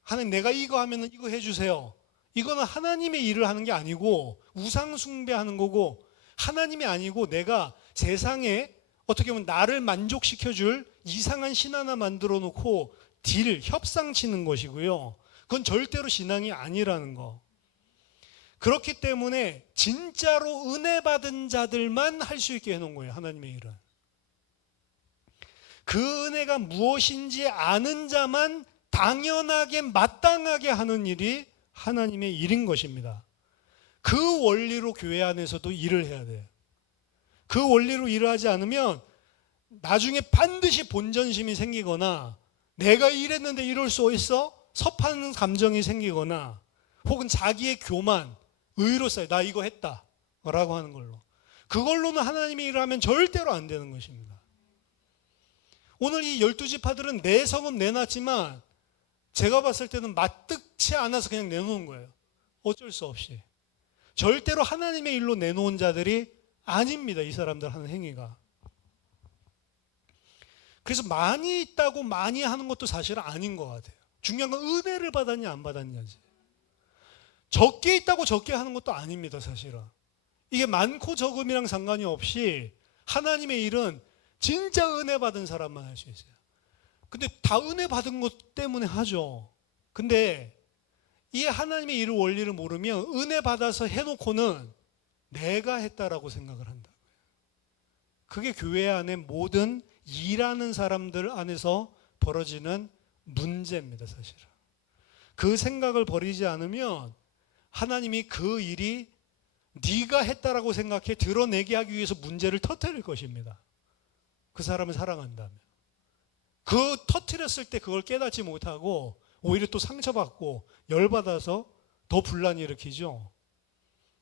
하나님 내가 이거 하면 이거 해주세요. 이거는 하나님의 일을 하는 게 아니고 우상 숭배하는 거고 하나님이 아니고 내가 세상에 어떻게 보면 나를 만족시켜줄 이상한 신 하나 만들어 놓고 협상 치는 것이고요. 그건 절대로 신앙이 아니라는 거. 그렇기 때문에 진짜로 은혜 받은 자들만 할 수 있게 해놓은 거예요. 하나님의 일은. 그 은혜가 무엇인지 아는 자만 당연하게 마땅하게 하는 일이 하나님의 일인 것입니다. 그 원리로 교회 안에서도 일을 해야 돼요. 그 원리로 일을 하지 않으면 나중에 반드시 본전심이 생기거나 내가 이랬는데 이럴 수 있어? 섭하는 감정이 생기거나 혹은 자기의 교만, 의로서 나 이거 했다 라고 하는 걸로. 그걸로는 하나님의 일을 하면 절대로 안 되는 것입니다. 오늘 이 12지파들은 내 성은 내놨지만 제가 봤을 때는 마뜩치 않아서 그냥 내놓은 거예요. 어쩔 수 없이. 절대로 하나님의 일로 내놓은 자들이 아닙니다. 이 사람들 하는 행위가. 그래서 많이 있다고 많이 하는 것도 사실은 아닌 것 같아요. 중요한 건 은혜를 받았냐 안 받았냐지. 적게 있다고 적게 하는 것도 아닙니다. 사실은. 이게 많고 적음이랑 상관이 없이 하나님의 일은 진짜 은혜 받은 사람만 할 수 있어요. 근데 다 은혜 받은 것 때문에 하죠. 근데 이 하나님의 일을 원리를 모르면 은혜 받아서 해놓고는 내가 했다라고 생각을 한다고요. 그게 교회 안에 모든 일하는 사람들 안에서 벌어지는 문제입니다. 사실은. 그 생각을 버리지 않으면 하나님이 그 일이 네가 했다라고 생각해 드러내게 하기 위해서 문제를 터뜨릴 것입니다. 그 사람을 사랑한다면. 그 터뜨렸을 때 그걸 깨닫지 못하고 오히려 또 상처받고 열받아서 더 분란을 일으키죠.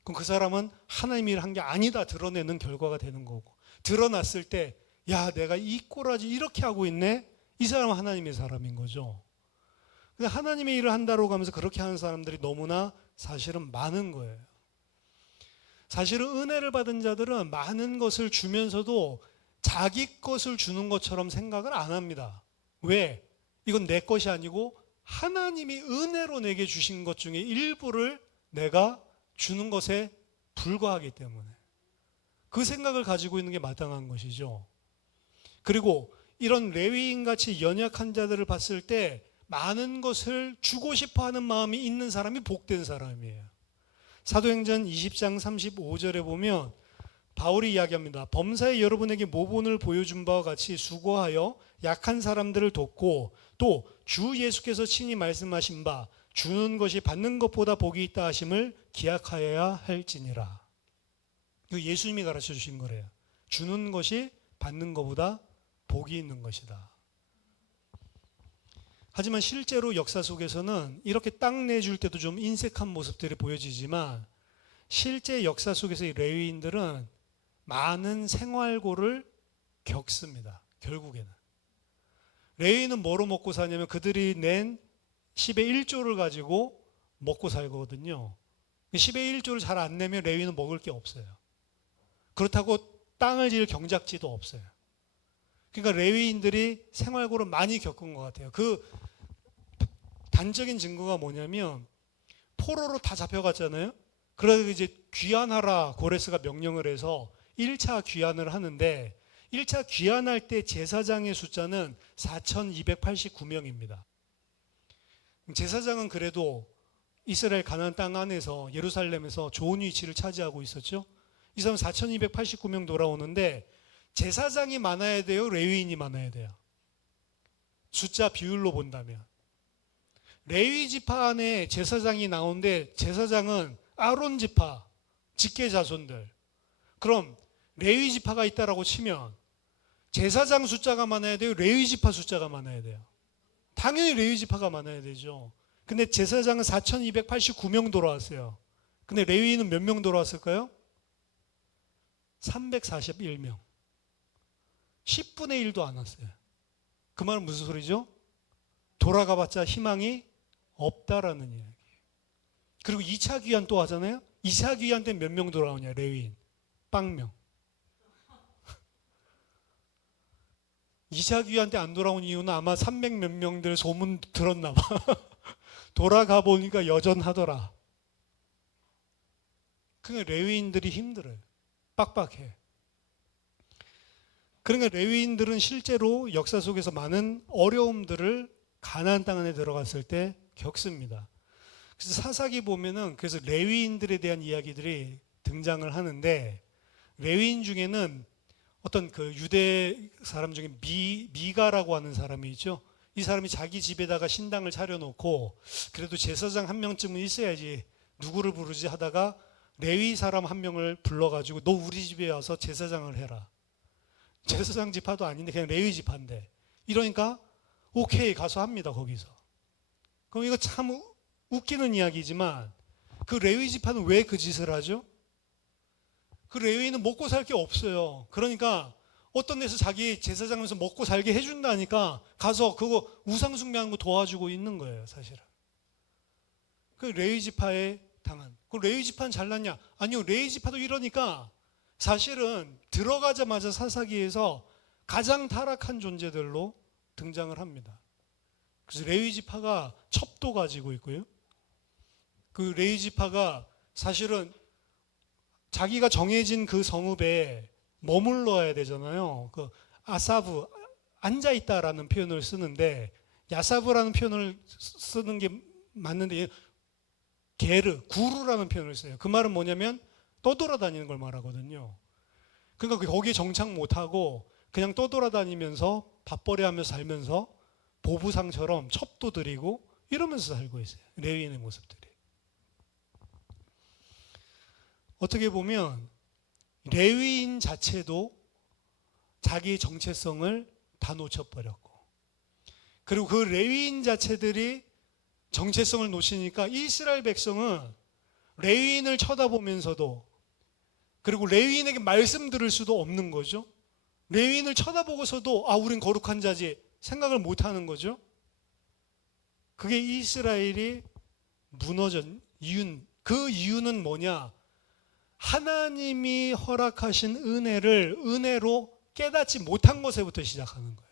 그럼 그 사람은 하나님이 한 게 아니다 드러내는 결과가 되는 거고, 드러났을 때 야 내가 이 꼬라지 이렇게 하고 있네, 이 사람은 하나님의 사람인 거죠. 근데 하나님의 일을 한다고 하면서 그렇게 하는 사람들이 너무나 사실은 많은 거예요. 사실은 은혜를 받은 자들은 많은 것을 주면서도 자기 것을 주는 것처럼 생각을 안 합니다. 왜? 이건 내 것이 아니고 하나님이 은혜로 내게 주신 것 중에 일부를 내가 주는 것에 불과하기 때문에 그 생각을 가지고 있는 게 마땅한 것이죠. 그리고 이런 레위인같이 연약한 자들을 봤을 때 많은 것을 주고 싶어 하는 마음이 있는 사람이 복된 사람이에요. 사도행전 20장 35절에 보면 바울이 이야기합니다. 범사에 여러분에게 모본을 보여준 바와 같이 수고하여 약한 사람들을 돕고 또 주 예수께서 친히 말씀하신 바 주는 것이 받는 것보다 복이 있다 하심을 기약하여야 할지니라. 이거 예수님이 가르쳐 주신 거래요. 주는 것이 받는 것보다 복이 있는 것이다. 하지만 실제로 역사 속에서는 이렇게 땅 내줄 때도 좀 인색한 모습들이 보여지지만 실제 역사 속에서 이 레위인들은 많은 생활고를 겪습니다. 결국에는. 레위인은 뭐로 먹고 사냐면 그들이 낸 10의 1조를 가지고 먹고 살거든요. 10의 1조를 잘 안 내면 레위인은 먹을 게 없어요. 그렇다고 땅을 지을 경작지도 없어요. 그러니까 레위인들이 생활고를 많이 겪은 것 같아요. 그 단적인 증거가 뭐냐면 포로로 다 잡혀갔잖아요. 그래서 이제 귀환하라 고레스가 명령을 해서 1차 귀환을 하는데 1차 귀환할 때 제사장의 숫자는 4,289명입니다. 제사장은 그래도 이스라엘 가나안 땅 안에서 예루살렘에서 좋은 위치를 차지하고 있었죠. 이 사람 4,289명 돌아오는데 제사장이 많아야 돼요? 레위인이 많아야 돼요? 숫자 비율로 본다면. 레위 지파 안에 제사장이 나오는데 제사장은 아론 지파, 직계 자손들. 그럼 레위 지파가 있다라고 치면 제사장 숫자가 많아야 돼요? 레위 지파 숫자가 많아야 돼요? 당연히 레위 지파가 많아야 되죠. 근데 제사장은 4,289명 돌아왔어요. 근데 레위인은 몇 명 돌아왔을까요? 341명. 10분의 1도 안 왔어요. 그 말은 무슨 소리죠? 돌아가봤자 희망이 없다라는 이야기. 그리고 2차 귀환 또 하잖아요. 2차 귀환 때 몇 명 돌아오냐? 레위인. 빵명. 2차 귀환 때 안 돌아온 이유는 아마 300 몇 명들 소문 들었나 봐. 돌아가 보니까 여전하더라. 그러니까 레위인들이 힘들어요. 빡빡해. 그러니까 레위인들은 실제로 역사 속에서 많은 어려움들을 가나안 땅 안에 들어갔을 때 겪습니다. 그래서 사사기 보면은 그래서 레위인들에 대한 이야기들이 등장을 하는데 레위인 중에는 어떤 그 유대 사람 중에 미가라고 하는 사람이 있죠. 이 사람이 자기 집에다가 신당을 차려놓고 그래도 제사장 한 명쯤은 있어야지 누구를 부르지 하다가 레위 사람 한 명을 불러가지고 너 우리 집에 와서 제사장을 해라. 제사장 지파도 아닌데 그냥 레위 지파인데 이러니까 오케이 가서 합니다. 거기서. 그럼 이거 참 웃기는 이야기지만 그 레위 지파는 왜 그 짓을 하죠? 그 레위인은 먹고 살 게 없어요. 그러니까 어떤 데서 자기 제사장에서 먹고 살게 해준다니까 가서 그거 우상 숭배하는 거 도와주고 있는 거예요, 사실은. 그 레위 지파에 당한. 그 레위 지파는 잘났냐? 아니요, 레위 지파도 이러니까 사실은 들어가자마자 사사기에서 가장 타락한 존재들로 등장을 합니다. 그래서 레위 지파가 첩도 가지고 있고요. 그 레위 지파가 사실은 자기가 정해진 그 성읍에 머물러야 되잖아요. 그 아사브, 앉아있다라는 표현을 쓰는데 야사브라는 표현을 쓰는 게 맞는데 게르, 구루라는 표현을 써요. 그 말은 뭐냐면 떠돌아다니는 걸 말하거든요. 그러니까 거기에 정착 못하고 그냥 떠돌아다니면서 밥벌이 하면서 살면서 보부상처럼 첩도 드리고 이러면서 살고 있어요. 레위인의 모습들이. 어떻게 보면 레위인 자체도 자기의 정체성을 다 놓쳐버렸고, 그리고 그 레위인 자체들이 정체성을 놓치니까 이스라엘 백성은 레위인을 쳐다보면서도, 그리고 레위인에게 말씀 들을 수도 없는 거죠. 레위인을 쳐다보고서도 우린 거룩한 자지 생각을 못하는 거죠. 그게 이스라엘이 무너진 이유. 그 이유는 뭐냐? 하나님이 허락하신 은혜를 은혜로 깨닫지 못한 것에부터 시작하는 거예요.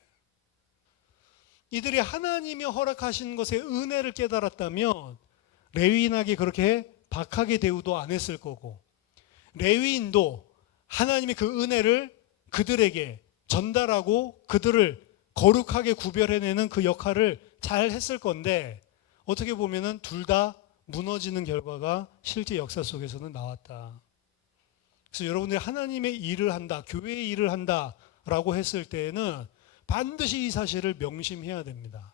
이들이 하나님이 허락하신 것의 은혜를 깨달았다면 레위인에게 그렇게 박하게 대우도 안 했을 거고, 레위인도 하나님의 그 은혜를 그들에게 전달하고 그들을 거룩하게 구별해내는 그 역할을 잘 했을 건데, 어떻게 보면은 둘 다 무너지는 결과가 실제 역사 속에서는 나왔다. 그래서 여러분들이 하나님의 일을 한다, 교회의 일을 한다라고 했을 때에는 반드시 이 사실을 명심해야 됩니다.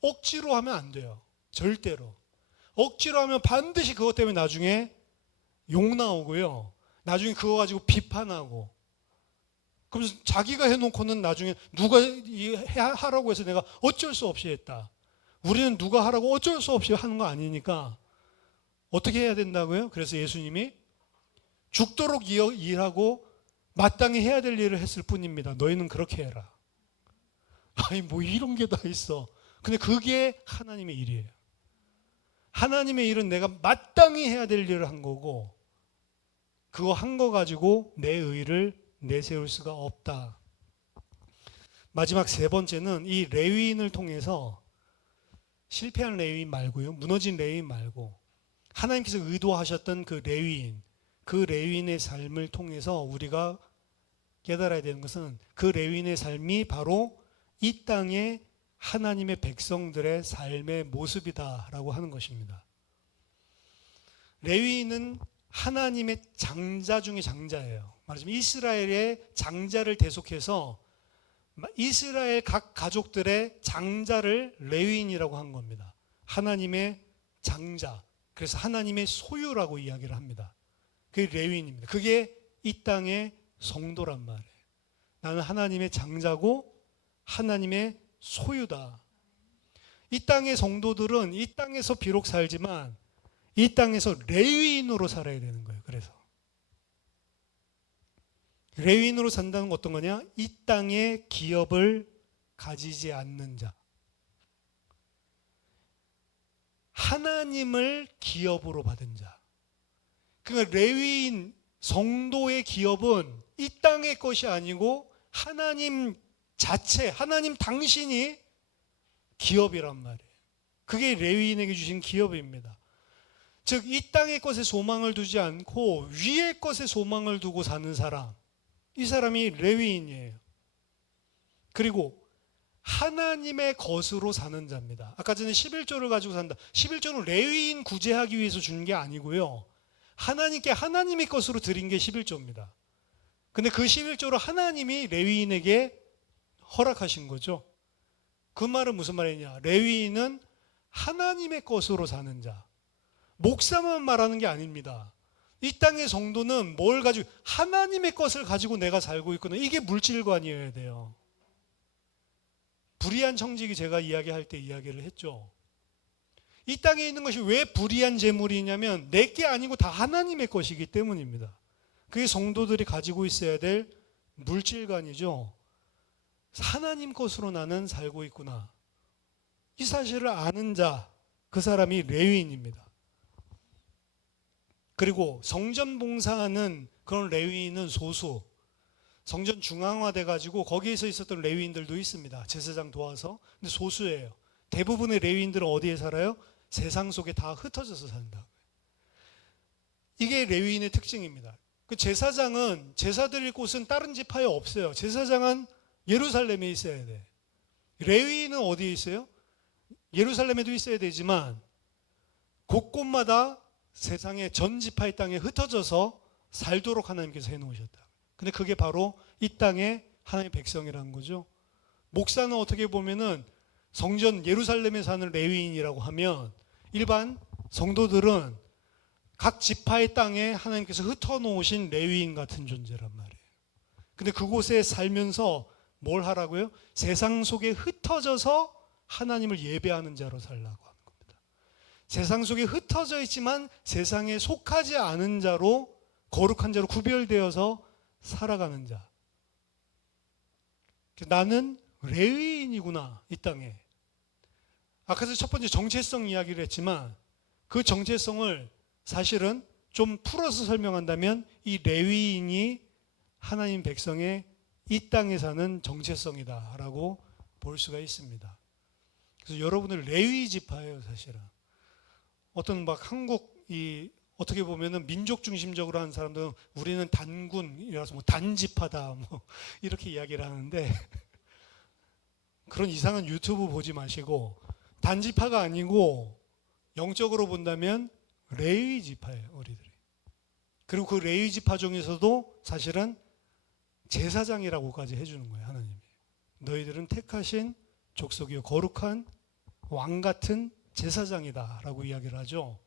억지로 하면 안 돼요. 절대로. 억지로 하면 반드시 그것 때문에 나중에 욕 나오고요. 나중에 그거 가지고 비판하고. 그러면서 자기가 해놓고는 나중에 누가 하라고 해서 내가 어쩔 수 없이 했다. 우리는 누가 하라고 어쩔 수 없이 하는 거 아니니까 어떻게 해야 된다고요? 그래서 예수님이 죽도록 일하고 마땅히 해야 될 일을 했을 뿐입니다. 너희는 그렇게 해라. 아니 뭐 이런 게 다 있어. 근데 그게 하나님의 일이에요. 하나님의 일은 내가 마땅히 해야 될 일을 한 거고, 그거 한 거 가지고 내 의를 내세울 수가 없다. 마지막 세 번째는 이 레위인을 통해서, 실패한 레위인 말고요, 무너진 레위인 말고 하나님께서 의도하셨던 그 레위인, 그 레위인의 삶을 통해서 우리가 깨달아야 되는 것은 그 레위인의 삶이 바로 이 땅의 하나님의 백성들의 삶의 모습이다라고 하는 것입니다. 레위인은 하나님의 장자 중에 장자예요. 말하자면 이스라엘의 장자를 대속해서 이스라엘 각 가족들의 장자를 레위인이라고 한 겁니다. 하나님의 장자, 그래서 하나님의 소유라고 이야기를 합니다. 그게 레위인입니다. 그게 이 땅의 성도란 말이에요. 나는 하나님의 장자고 하나님의 소유다. 이 땅의 성도들은 이 땅에서 비록 살지만 이 땅에서 레위인으로 살아야 되는 거예요. 그래서 레위인으로 산다는 건 어떤 거냐? 이 땅의 기업을 가지지 않는 자, 하나님을 기업으로 받은 자. 그러니까 레위인 성도의 기업은 이 땅의 것이 아니고 하나님 자체, 하나님 당신이 기업이란 말이에요. 그게 레위인에게 주신 기업입니다. 즉 이 땅의 것에 소망을 두지 않고 위의 것에 소망을 두고 사는 사람, 이 사람이 레위인이에요. 그리고 하나님의 것으로 사는 자입니다. 아까 전에 11조를 가지고 산다. 11조는 레위인 구제하기 위해서 준 게 아니고요, 하나님께 하나님의 것으로 드린 게 11조입니다. 근데 그 11조를 하나님이 레위인에게 허락하신 거죠. 그 말은 무슨 말이냐? 레위인은 하나님의 것으로 사는 자, 목사만 말하는 게 아닙니다. 이 땅의 성도는 뭘 가지고, 하나님의 것을 가지고 내가 살고 있구나. 이게 물질관이어야 돼요. 불의한 청직이 제가 이야기할 때 이야기를 했죠. 이 땅에 있는 것이 왜 불의한 재물이냐면 내게 아니고 다 하나님의 것이기 때문입니다. 그게 성도들이 가지고 있어야 될 물질관이죠. 하나님 것으로 나는 살고 있구나. 이 사실을 아는 자, 그 사람이 레위인입니다. 그리고 성전 봉사하는 그런 레위인은 소수. 성전 중앙화돼 가지고 거기에서 있었던 레위인들도 있습니다. 제사장 도와서. 근데 소수예요. 대부분의 레위인들은 어디에 살아요? 세상 속에 다 흩어져서 산다. 이게 레위인의 특징입니다. 그 제사장은 제사 드릴 곳은 다른 지파에 없어요. 제사장은 예루살렘에 있어야 돼. 레위인은 어디에 있어요? 예루살렘에도 있어야 되지만 곳곳마다 세상의 전 지파의 땅에 흩어져서 살도록 하나님께서 해놓으셨다. 근데 그게 바로 이 땅의 하나님의 백성이라는 거죠. 목사는 어떻게 보면은 성전 예루살렘에 사는 레위인이라고 하면 일반 성도들은 각 지파의 땅에 하나님께서 흩어놓으신 레위인 같은 존재란 말이에요. 근데 그곳에 살면서 뭘 하라고요? 세상 속에 흩어져서 하나님을 예배하는 자로 살라고 하는 겁니다. 세상 속에 흩어져 있지만 세상에 속하지 않은 자로, 거룩한 자로 구별되어서 살아가는 자. 나는 레위인이구나, 이 땅에. 아까도 첫 번째 정체성 이야기를 했지만 그 정체성을 사실은 좀 풀어서 설명한다면 이 레위인이 하나님 백성의 이 땅에 사는 정체성이다라고 볼 수가 있습니다. 그래서 여러분들 레위 지파예요, 사실은. 어떤 막 한국이 어떻게 보면은 민족 중심적으로 하는 사람들은 우리는 단군이라서 뭐 단지파다 뭐 이렇게 이야기를 하는데 그런 이상한 유튜브 보지 마시고 단지파가 아니고 영적으로 본다면 레위 지파예요, 우리들이. 그리고 그 레위 지파 중에서도 사실은 제사장이라고까지 해주는 거예요, 하나님이. 너희들은 택하신 족속이요 거룩한 왕 같은 제사장이다라고 이야기를 하죠.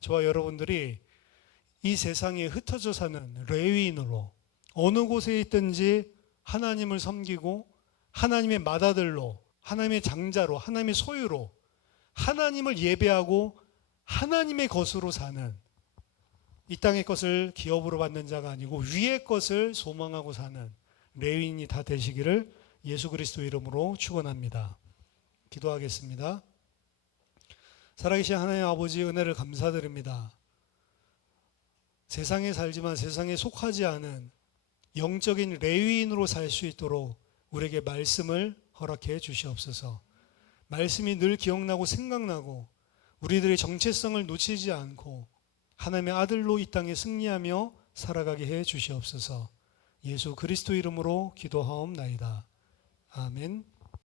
저와 여러분들이 이 세상에 흩어져 사는 레위인으로 어느 곳에 있든지 하나님을 섬기고 하나님의 맏아들로, 하나님의 장자로, 하나님의 소유로 하나님을 예배하고 하나님의 것으로 사는, 이 땅의 것을 기업으로 받는 자가 아니고 위의 것을 소망하고 사는 레위인이 다 되시기를 예수 그리스도 이름으로 축원합니다. 기도하겠습니다. 살아계신 하나님 아버지, 은혜를 감사드립니다. 세상에 살지만 세상에 속하지 않은 영적인 레위인으로 살 수 있도록 우리에게 말씀을 허락해 주시옵소서. 말씀이 늘 기억나고 생각나고 우리들의 정체성을 놓치지 않고 하나님의 아들로 이 땅에 승리하며 살아가게 해 주시옵소서. 예수 그리스도 이름으로 기도하옵나이다. 아멘.